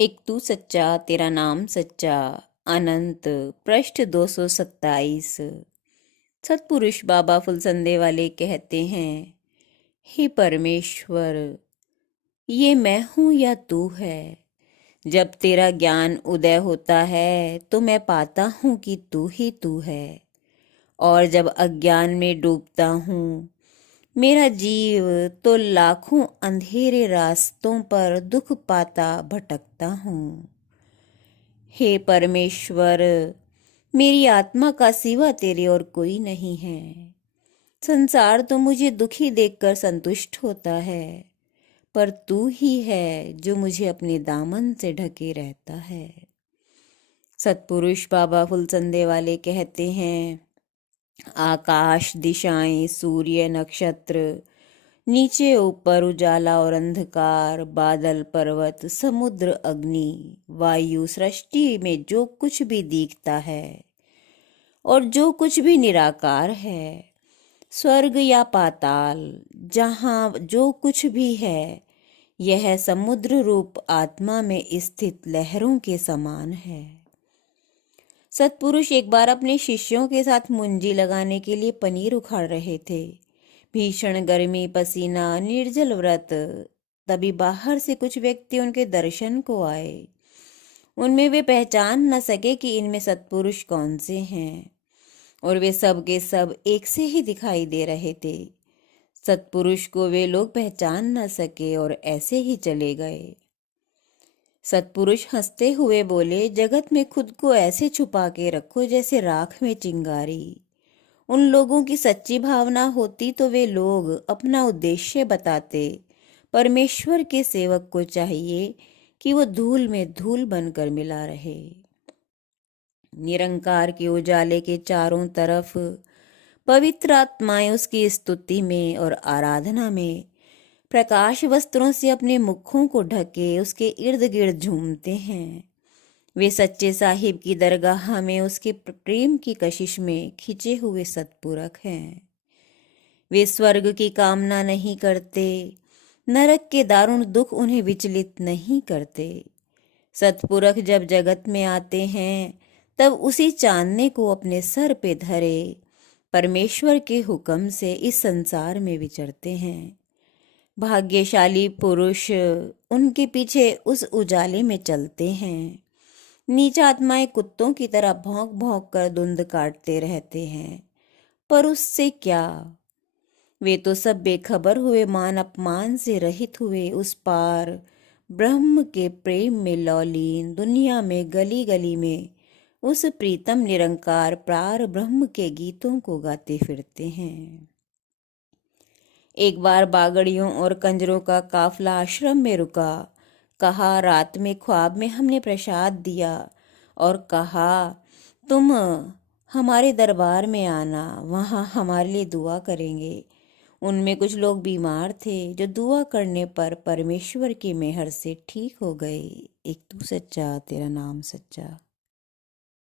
एक तू सच्चा तेरा नाम सच्चा। अनंत पृष्ठ 227। सतपुरुष बाबा फुलसंदे वाले कहते हैं, हे परमेश्वर, ये मैं हूँ या तू है। जब तेरा ज्ञान उदय होता है तो मैं पाता हूँ कि तू ही तू है, और जब अज्ञान में डूबता हूँ मेरा जीव तो लाखों अंधेरे रास्तों पर दुख पाता भटकता हूँ। हे परमेश्वर, मेरी आत्मा का सिवा तेरे और कोई नहीं है। संसार तो मुझे दुखी देखकर संतुष्ट होता है, पर तू ही है जो मुझे अपने दामन से ढके रहता है। सतपुरुष बाबा फुलसंदे वाले कहते हैं, आकाश, दिशाएं, सूर्य, नक्षत्र, नीचे ऊपर उजाला और अंधकार, बादल, पर्वत, समुद्र, अग्नि, वायु, सृष्टि में जो कुछ भी दिखता है और जो कुछ भी निराकार है, स्वर्ग या पाताल, जहाँ जो कुछ भी है, यह समुद्र रूप आत्मा में स्थित लहरों के समान है। सतपुरुष एक बार अपने शिष्यों के साथ मुंजी लगाने के लिए पनीर उखाड़ रहे थे। भीषण गर्मी, पसीना, निर्जल व्रत। तभी बाहर से कुछ व्यक्ति उनके दर्शन को आए। उनमें वे पहचान न सके कि इनमें सतपुरुष कौन से हैं, और वे सब के सब एक से ही दिखाई दे रहे थे। सतपुरुष को वे लोग पहचान न सके और ऐसे ही चले गए। सतपुरुष हंसते हुए बोले, जगत में खुद को ऐसे छुपा के रखो जैसे राख में चिंगारी। उन लोगों की सच्ची भावना होती तो वे लोग अपना उद्देश्य बताते। परमेश्वर के सेवक को चाहिए कि वो धूल में धूल बनकर मिला रहे। निरंकार के उजाले के चारों तरफ पवित्र आत्माएं उसकी स्तुति में और आराधना में प्रकाश वस्त्रों से अपने मुखों को ढके उसके इर्द गिर्द झूमते हैं। वे सच्चे साहिब की दरगाह में उसके प्रेम की कशिश में खिंचे हुए सतपुरख हैं। वे स्वर्ग की कामना नहीं करते, नरक के दारुण दुख उन्हें विचलित नहीं करते। सतपुरख जब जगत में आते हैं तब उसी चांदने को अपने सर पे धरे परमेश्वर के हुक्म से इस संसार में विचरते हैं। भाग्यशाली पुरुष उनके पीछे उस उजाले में चलते हैं। नीच आत्माएं कुत्तों की तरह भौंक भौंक कर धुंध काटते रहते हैं, पर उससे क्या। वे तो सब बेखबर हुए, मान अपमान से रहित हुए उस पार ब्रह्म के प्रेम में लौलीन, दुनिया में गली गली में उस प्रीतम निरंकार प्रार ब्रह्म के गीतों को गाते फिरते हैं। एक बार बागड़ियों और कंजरों का काफला आश्रम में रुका। कहा, रात में ख्वाब में हमने प्रसाद दिया और कहा, तुम हमारे दरबार में आना, वहाँ हमारे लिए दुआ करेंगे। उनमें कुछ लोग बीमार थे जो दुआ करने पर परमेश्वर की मेहर से ठीक हो गए। एक तू सच्चा तेरा नाम सच्चा।